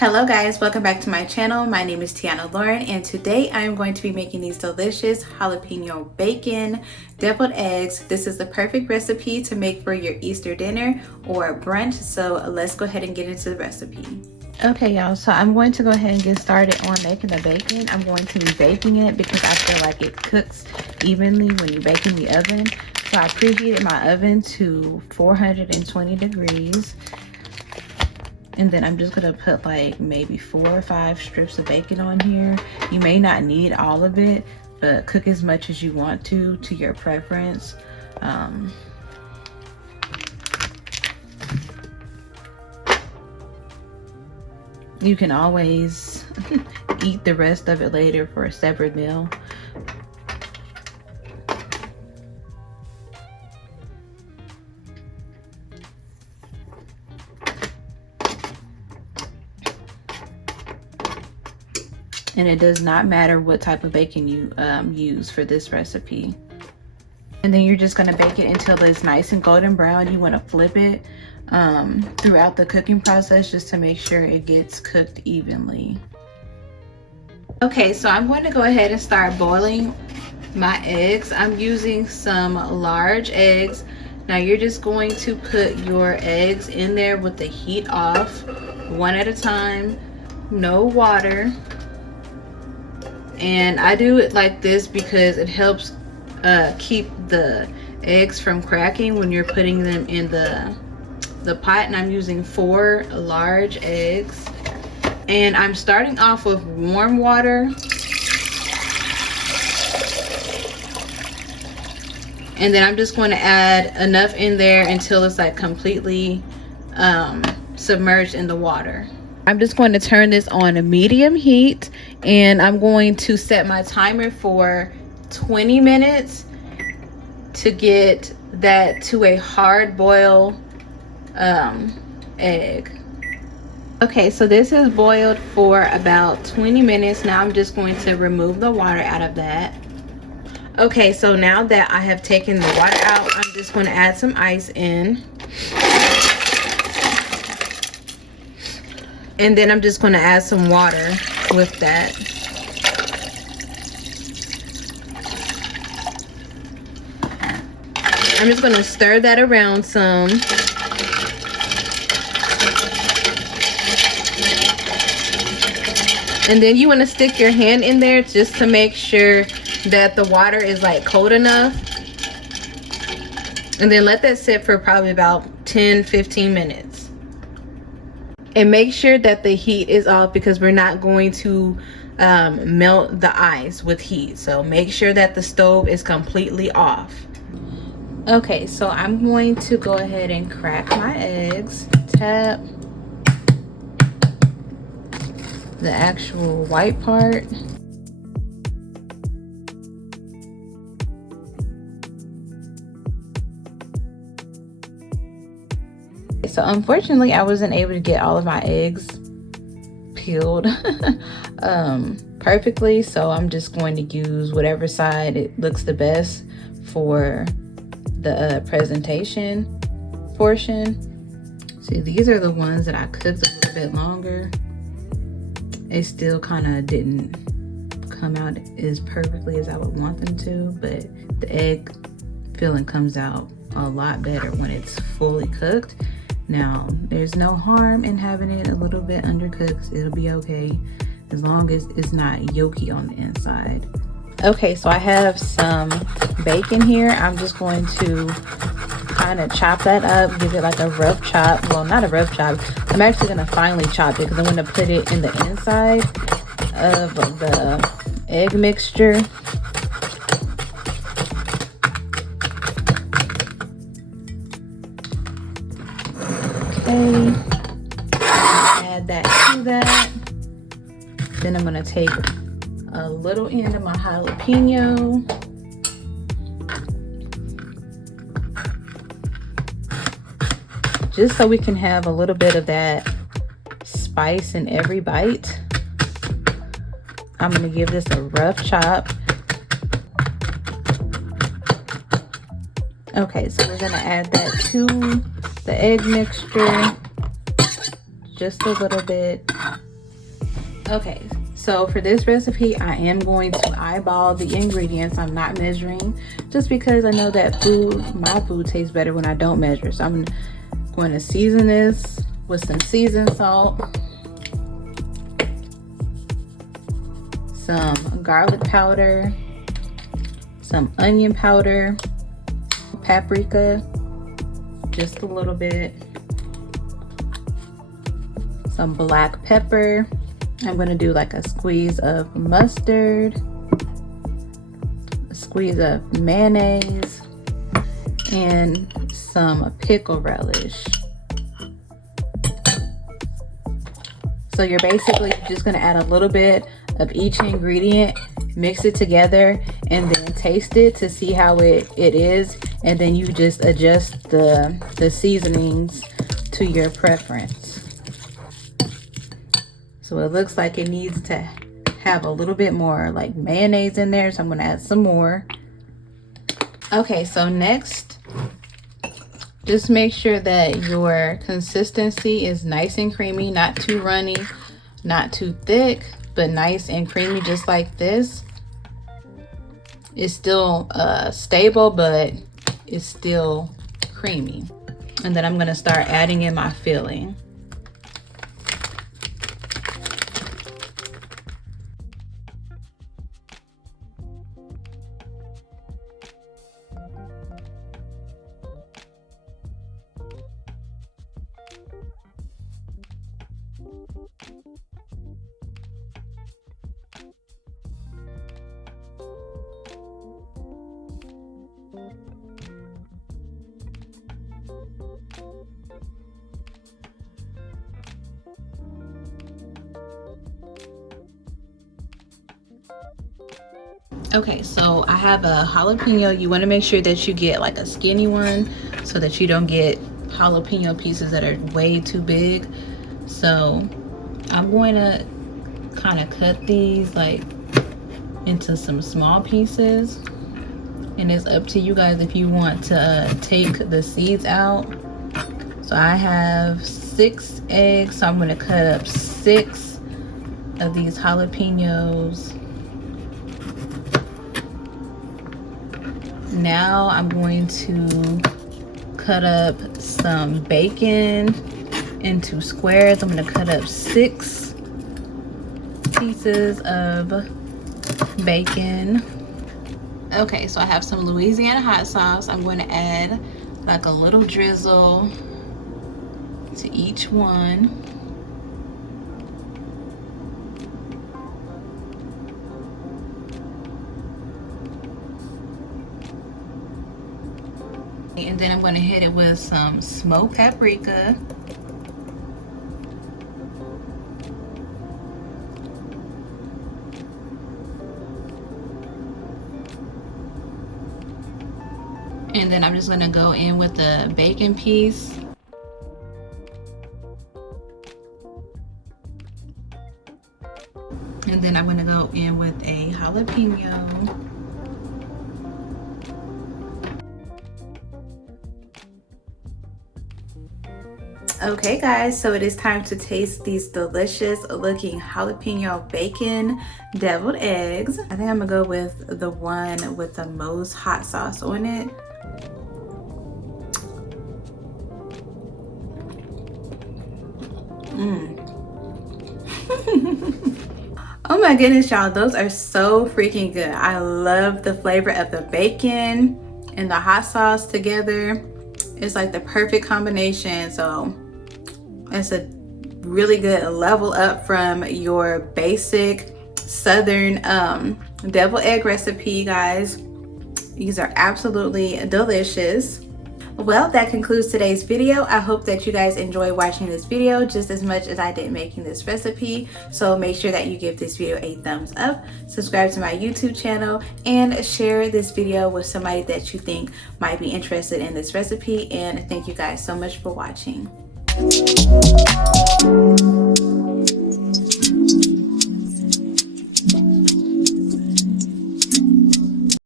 Hello guys, welcome back to my channel. My name is Tiana Lauren and today I am going to be making these delicious jalapeno bacon deviled eggs. This is the perfect recipe to make for your Easter dinner or brunch, so let's go ahead and get into the recipe. Okay y'all, so I'm going to go ahead and get started on making the bacon. I'm going to be baking it because I feel like it cooks evenly when you bake in the oven. So I preheated my oven to 420 degrees. And then I'm just gonna put like maybe 4 or 5 strips of bacon on here. You may not need all of it, but cook as much as you want to your preference. You can always eat the rest of it later for a separate meal. And it does not matter what type of bacon you use for this recipe. And then you're just gonna bake it until it's nice and golden brown. You wanna flip it throughout the cooking process just to make sure it gets cooked evenly. Okay, so I'm going to go ahead and start boiling my eggs. I'm using some large eggs. Now you're just going to put your eggs in there with the heat off, one at a time, no water. And I do it like this because it helps keep the eggs from cracking when you're putting them in the pot. And I'm using 4 large eggs. And I'm starting off with warm water. And then I'm just going to add enough in there until it's like completely submerged in the water. I'm just going to turn this on a medium heat, and I'm going to set my timer for 20 minutes to get that to a hard boil egg. Okay, so this is boiled for about 20 minutes. Now I'm just going to remove the water out of that. Okay, so now that I have taken the water out, I'm just going to add some ice in. And then I'm just going to add some water with that. I'm just going to stir that around some. And then you want to stick your hand in there just to make sure that the water is like cold enough. And then let that sit for probably about 10-15 minutes. And make sure that the heat is off because we're not going to melt the ice with heat. So make sure that the stove is completely off. Okay, so I'm going to go ahead and crack my eggs. Tap the actual white part. So unfortunately I wasn't able to get all of my eggs peeled perfectly, so I'm just going to use whatever side it looks the best for the presentation portion. See, these are the ones that I cooked a little bit longer. It still kind of didn't come out as perfectly as I would want them to, but the egg filling comes out a lot better when it's fully cooked. Now, there's no harm in having it a little bit undercooked. It'll be okay as long as it's not yolky on the inside. Okay, so I have some bacon here. I'm just going to kind of chop that up, give it like a rough chop. Well, not a rough chop. I'm actually going to finely chop it because I'm going to put it in the inside of the egg mixture. Add that to that. Then I'm gonna take a little end of my jalapeno. Just so we can have a little bit of that spice in every bite. I'm gonna give this a rough chop. Okay, so we're gonna add that to the egg mixture, just a little bit, Okay, so for this recipe, I am going to eyeball the ingredients. I'm not measuring, just because I know that my food tastes better when I don't measure. So I'm going to season this with some seasoned salt, some garlic powder, some onion powder, paprika, just a little bit, some black pepper. I'm gonna do like a squeeze of mustard, a squeeze of mayonnaise, and some pickle relish. So you're basically just gonna add a little bit of each ingredient, mix it together, and then taste it to see how it is, and then you just adjust the seasonings to your preference. So it looks like it needs to have a little bit more like mayonnaise in there, so I'm gonna add some more. Okay, so next, just make sure that your consistency is nice and creamy, not too runny, not too thick, but nice and creamy, just like this. It's still stable, but it's still creamy. And then I'm gonna start adding in my filling. Okay, so I have a jalapeno. You want to make sure that you get like a skinny one so that you don't get jalapeno pieces that are way too big. So I'm going to kind of cut these like into some small pieces, and it's up to you guys if you want to take the seeds out. So I have 6 eggs, so I'm going to cut up 6 of these jalapenos. Now I'm going to cut up some bacon into squares. I'm going to cut up 6 pieces of bacon. Okay, so I have some Louisiana hot sauce. I'm going to add like a little drizzle to each one. And then I'm going to hit it with some smoked paprika. And then I'm just going to go in with the bacon piece. And then I'm going to go in with a jalapeno. Okay guys, so it is time to taste these delicious looking jalapeno bacon deviled eggs. I think I'm gonna go with the one with the most hot sauce on it. Oh my goodness, y'all, those are so freaking good. I love the flavor of the bacon and the hot sauce together. It's like the perfect combination. So it's a really good level up from your basic southern deviled egg recipe, guys. These are absolutely delicious. Well, that concludes today's video. I hope that you guys enjoy watching this video just as much as I did making this recipe. So make sure that you give this video a thumbs up, subscribe to my YouTube channel, and share this video with somebody that you think might be interested in this recipe. And thank you guys so much for watching.